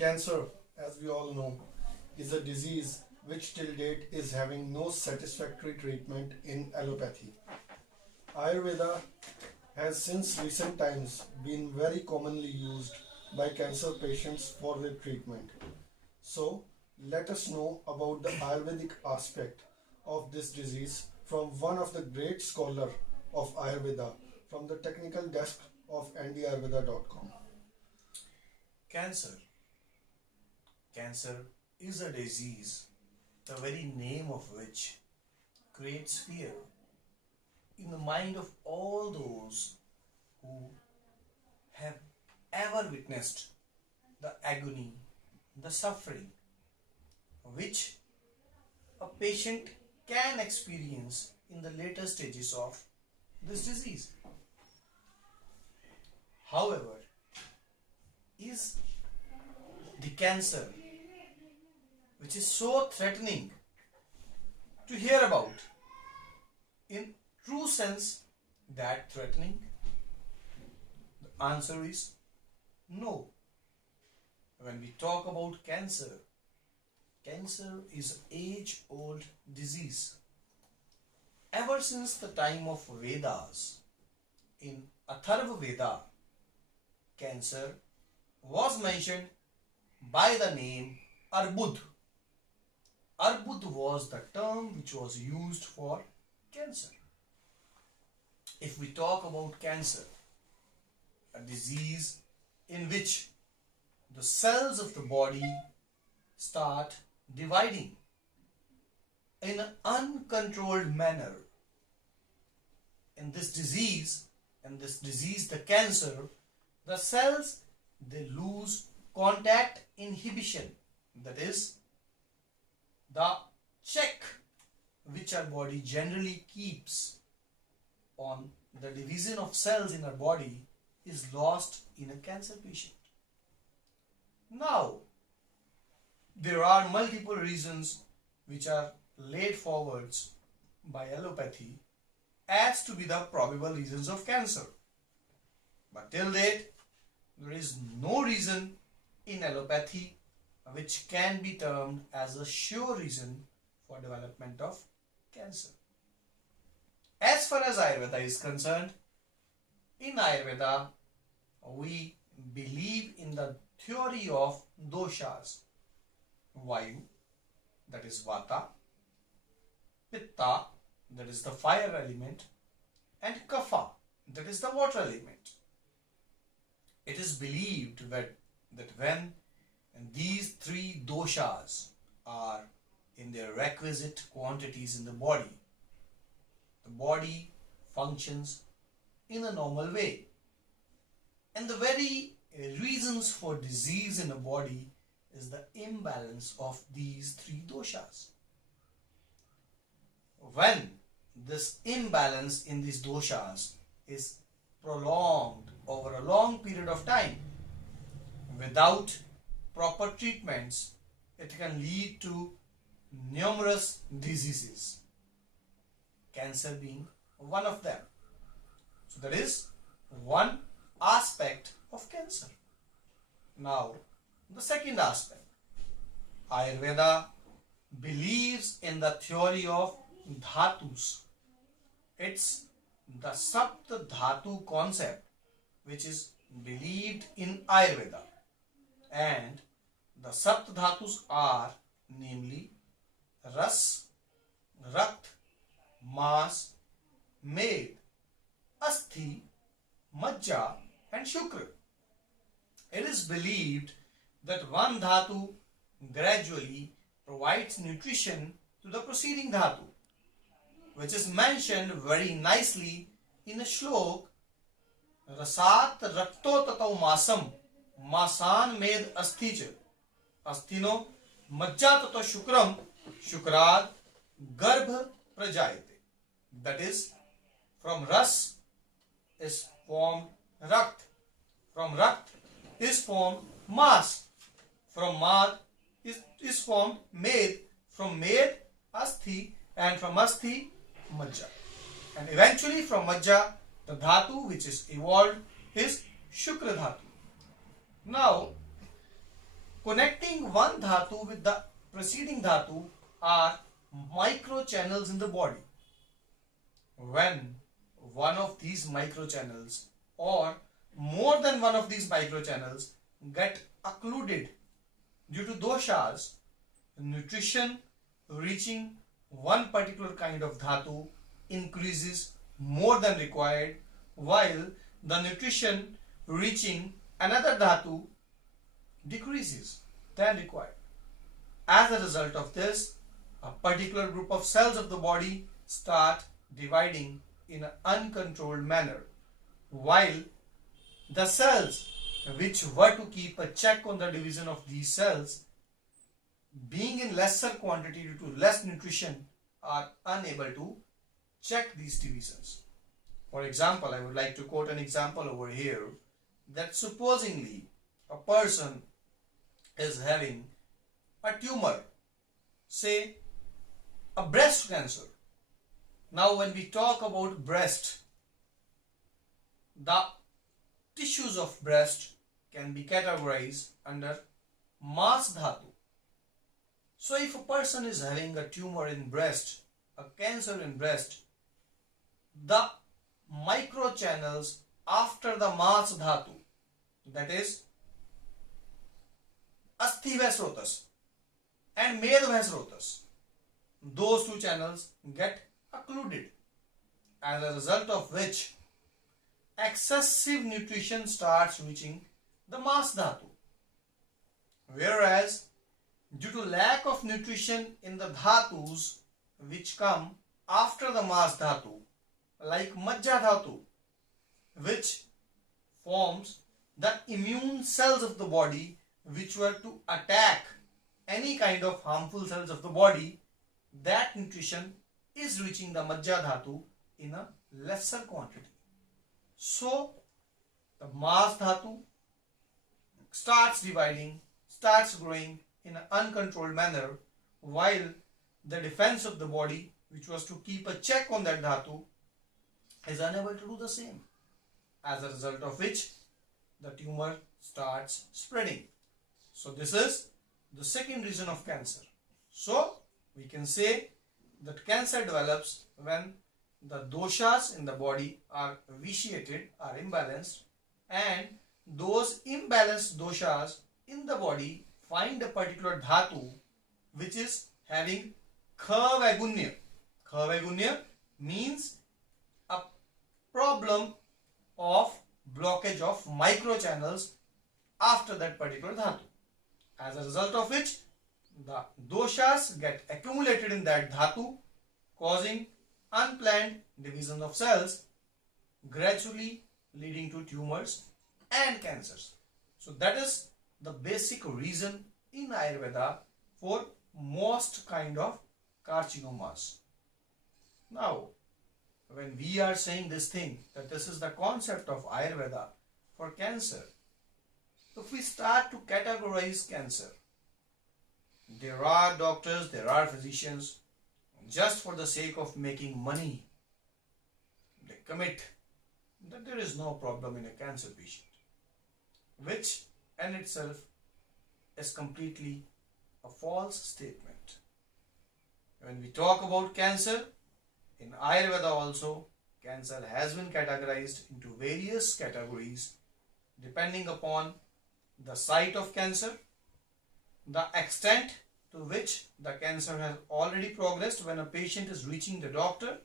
Cancer, as we all know, is a disease which till date is having no satisfactory treatment in allopathy. Ayurveda has since recent times been very commonly used by cancer patients for their treatment. So, let us know about the Ayurvedic aspect of this disease from one of the great scholar of Ayurveda from the technical desk of ndayurveda.com. Cancer. Cancer is a disease, the very name of which creates fear in the mind of all those who have ever witnessed the agony, the suffering which a patient can experience in the later stages of this disease. However, is the cancer which is so threatening to hear about in true sense that threatening? The answer is no. When we talk about cancer, cancer is an age-old disease. Ever since the time of Vedas, in Atharva Veda, cancer was mentioned by the name Arbud. Arbud was the term which was used for cancer. If we talk about cancer, a disease in which the cells of the body start dividing in an uncontrolled manner. In this disease, the cancer, the cells, they lose contact inhibition. That is, the check which our body generally keeps on the division of cells in our body is lost in a cancer patient. Now, there are multiple reasons which are laid forwards by allopathy as to be the probable reasons of cancer. But till date, there is no reason in allopathy which can be termed as a sure reason for development of cancer. As far as Ayurveda is concerned, in Ayurveda, we believe in the theory of doshas. Vayu, that is Vata, Pitta, that is the fire element, and Kapha, that is the water element. It is believed that when these three doshas are in their requisite quantities in the body functions in a normal way. And the very reasons for disease in a body is the imbalance of these three doshas. When this imbalance in these doshas is prolonged over a long period of time without proper treatments, it can lead to numerous diseases, cancer being one of them. So that is one aspect of cancer. Now, the second aspect, Ayurveda believes in the theory of dhatus. It's the Sapt Dhatu concept which is believed in Ayurveda, and the Sapt Dhatus are namely Ras, Rakt, Mas, Med, Asthi, Majja and Shukra. It is believed that one dhatu gradually provides nutrition to the preceding dhatu, which is mentioned very nicely in a shlok, Rasat Rakto Tatau Masam Masan Med Asthich Asthino Majja Tato Shukram Shukrad Garbh Prajayate. That is, from Ras is formed Rakt, from Rakt is formed Mas, from Mad is formed Med, from Med Asthi, and from Asthi Majja, and eventually from Majja the Dhatu which is evolved is Shukra Dhatu. Now, connecting one dhatu with the preceding dhatu are micro channels in the body. When one of these micro channels or more than one of these micro channels get occluded due to doshas, nutrition reaching one particular kind of dhatu increases more than required, while the nutrition reaching another dhatu decreases than required. As a result of this, a particular group of cells of the body start dividing in an uncontrolled manner, while the cells which were to keep a check on the division of these cells, being in lesser quantity due to less nutrition, are unable to check these divisions. For example, I would like to quote an example over here, that supposingly a person is having a tumor, say a breast cancer. Now when we talk about breast, the tissues of breast can be categorized under mas dhatu. So if a person is having a tumor in breast, a cancer in breast, the microchannels after the mas dhatu, that is asthi vesrotas and med vesrotas, those two channels get occluded, as a result of which excessive nutrition starts reaching the mas dhatu. Whereas due to lack of nutrition in the dhatus which come after the mas dhatu, like majja dhatu, which forms the immune cells of the body which were to attack any kind of harmful cells of the body, that nutrition is reaching the majja dhatu in a lesser quantity. So the mas dhatu starts dividing, starts growing in an uncontrolled manner, while the defense of the body, which was to keep a check on that dhatu, is unable to do the same, as a result of which the tumor starts spreading. So this is the second reason of cancer. So we can say that cancer develops when the doshas in the body are vitiated, are imbalanced, and those imbalanced doshas in the body find a particular dhatu which is having kha-vaigunya. Kha-vaigunya means a problem of blockage of microchannels after that particular dhatu, as a result of which the doshas get accumulated in that dhatu, causing unplanned division of cells, gradually leading to tumors and cancers. So that is the basic reason in Ayurveda for most kind of carcinomas. Now, when we are saying this thing, that this is the concept of Ayurveda for cancer, if we start to categorize cancer, there are doctors, there are physicians, just for the sake of making money, they commit that there is no problem in a cancer patient, which in itself is completely a false statement. When we talk about cancer, in Ayurveda also, cancer has been categorized into various categories depending upon the site of cancer, the extent to which the cancer has already progressed when a patient is reaching the doctor,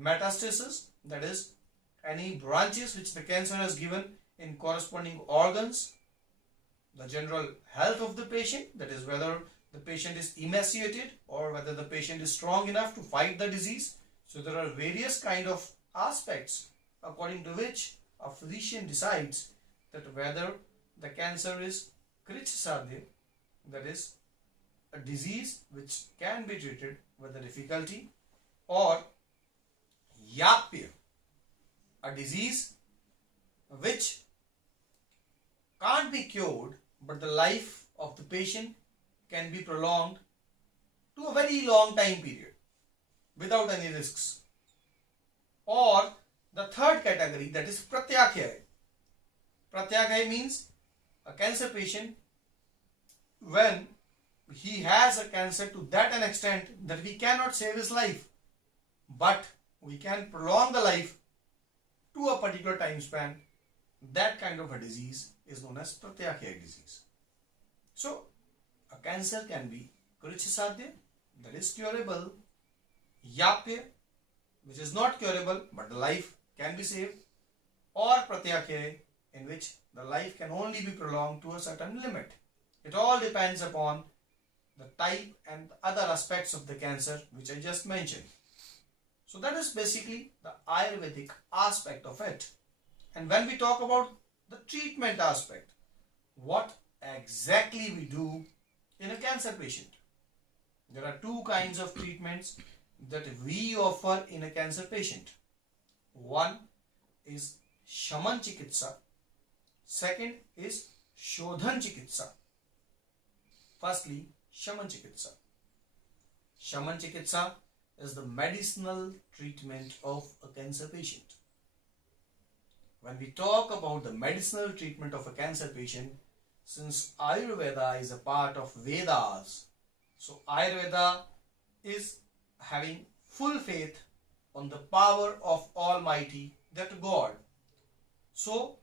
metastasis, that is any branches which the cancer has given in corresponding organs, the general health of the patient, that is whether the patient is emaciated or whether the patient is strong enough to fight the disease. So there are various kind of aspects according to which a physician decides that whether the cancer is krichsadya, that is a disease which can be treated with a difficulty, or yapya, a disease which can't be cured but the life of the patient can be prolonged to a very long time period without any risks, or the third category, that is pratyakhay. Pratyakhay means a cancer patient when he has a cancer to that an extent that we cannot save his life, but we can prolong the life to a particular time span, that kind of a disease is known as pratyakya disease. So, a cancer can be krichisadya, that is curable, yapya, which is not curable but the life can be saved, or pratyakya, in which the life can only be prolonged to a certain limit. It all depends upon the type and other aspects of the cancer which I just mentioned. So that is basically the Ayurvedic aspect of it. And when we talk about the treatment aspect, what exactly we do in a cancer patient? There are two kinds of treatments that we offer in a cancer patient. One is Shaman Chikitsa. Second is Shodhan Chikitsa. Firstly, Shaman Chikitsa. Shaman Chikitsa is the medicinal treatment of a cancer patient. When we talk about the medicinal treatment of a cancer patient, since Ayurveda is a part of Vedas, so Ayurveda is having full faith on the power of Almighty, that God. So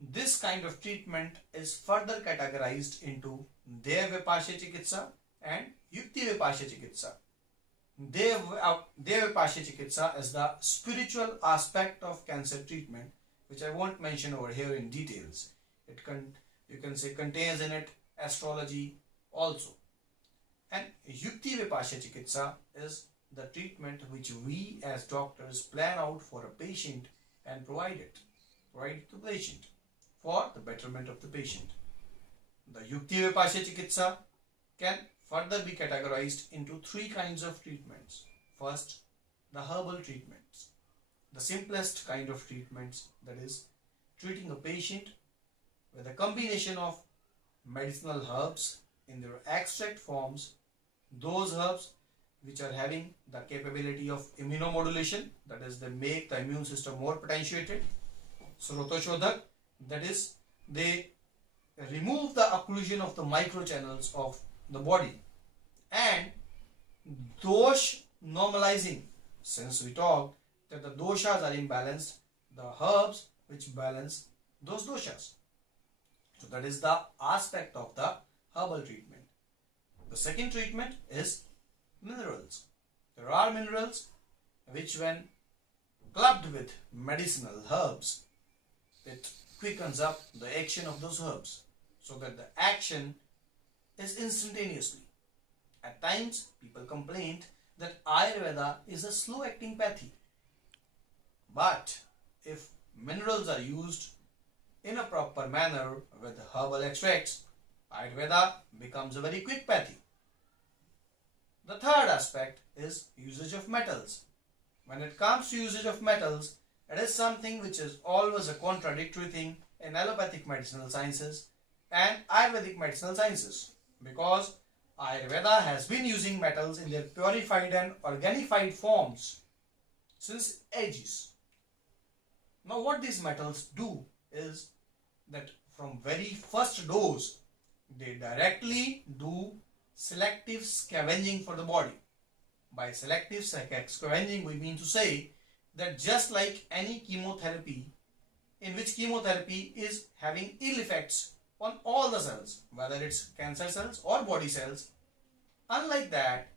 this kind of treatment is further categorized into Dev Vipasya Chikitsa and Yukti Vipasya Chikitsa. Dev Vipasya Chikitsa is the spiritual aspect of cancer treatment, which I won't mention over here in details. You can say contains in it astrology also. And Yukti Vipasya Chikitsa is the treatment which we as doctors plan out for a patient and provide it to the patient for the betterment of the patient. The Yukti Vipasya Chikitsa can further be categorized into three kinds of treatments. First, the herbal treatments. The simplest kind of treatments, that is treating a patient with a combination of medicinal herbs in their extract forms, those herbs which are having the capability of immunomodulation, that is they make the immune system more potentiated. Srotoshodhak, that is they remove the occlusion of the microchannels of the body. And dosh normalizing, since we talked that the doshas are imbalanced, the herbs which balance those doshas. So that is the aspect of the herbal treatment. The second treatment is minerals. There are minerals which, when clubbed with medicinal herbs, it quickens up the action of those herbs so that the action is instantaneously. At times, people complain that Ayurveda is a slow acting pathy. But if minerals are used in a proper manner with herbal extracts, Ayurveda becomes a very quick pathy. The third aspect is usage of metals. When it comes to usage of metals, it is something which is always a contradictory thing in allopathic medicinal sciences and Ayurvedic medicinal sciences, because Ayurveda has been using metals in their purified and organified forms since ages. Now what these metals do is that from very first dose, they directly do selective scavenging for the body. By selective scavenging, we mean to say that just like any chemotherapy, in which chemotherapy is having ill effects on all the cells, whether it's cancer cells or body cells, unlike that,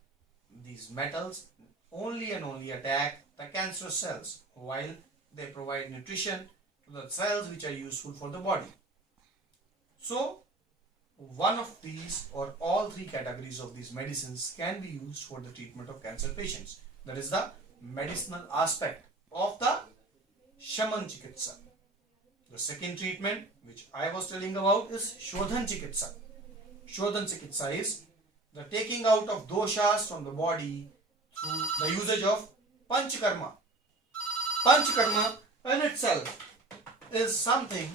these metals only and only attack the cancerous cells, while they provide nutrition to the cells which are useful for the body. So, one of these or all three categories of these medicines can be used for the treatment of cancer patients. That is the medicinal aspect of the Shaman Chikitsa. The second treatment which I was telling about is Shodhan Chikitsa. Shodhan Chikitsa is the taking out of doshas from the body through the usage of Panchakarma. Panchakarma in itself is something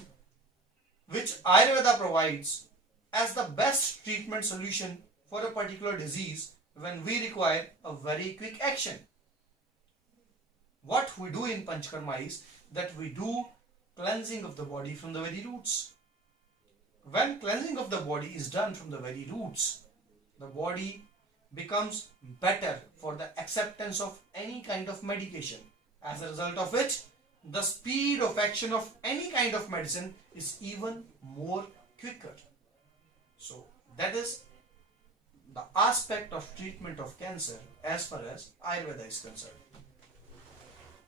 which Ayurveda provides as the best treatment solution for a particular disease when we require a very quick action. What we do in Panchakarma is that we do cleansing of the body from the very roots. when cleansing of the body is done from the very roots, the body becomes better for the acceptance of any kind of medication, as a result of which the speed of action of any kind of medicine is even more quicker. So that is the aspect of treatment of cancer as far as Ayurveda is concerned.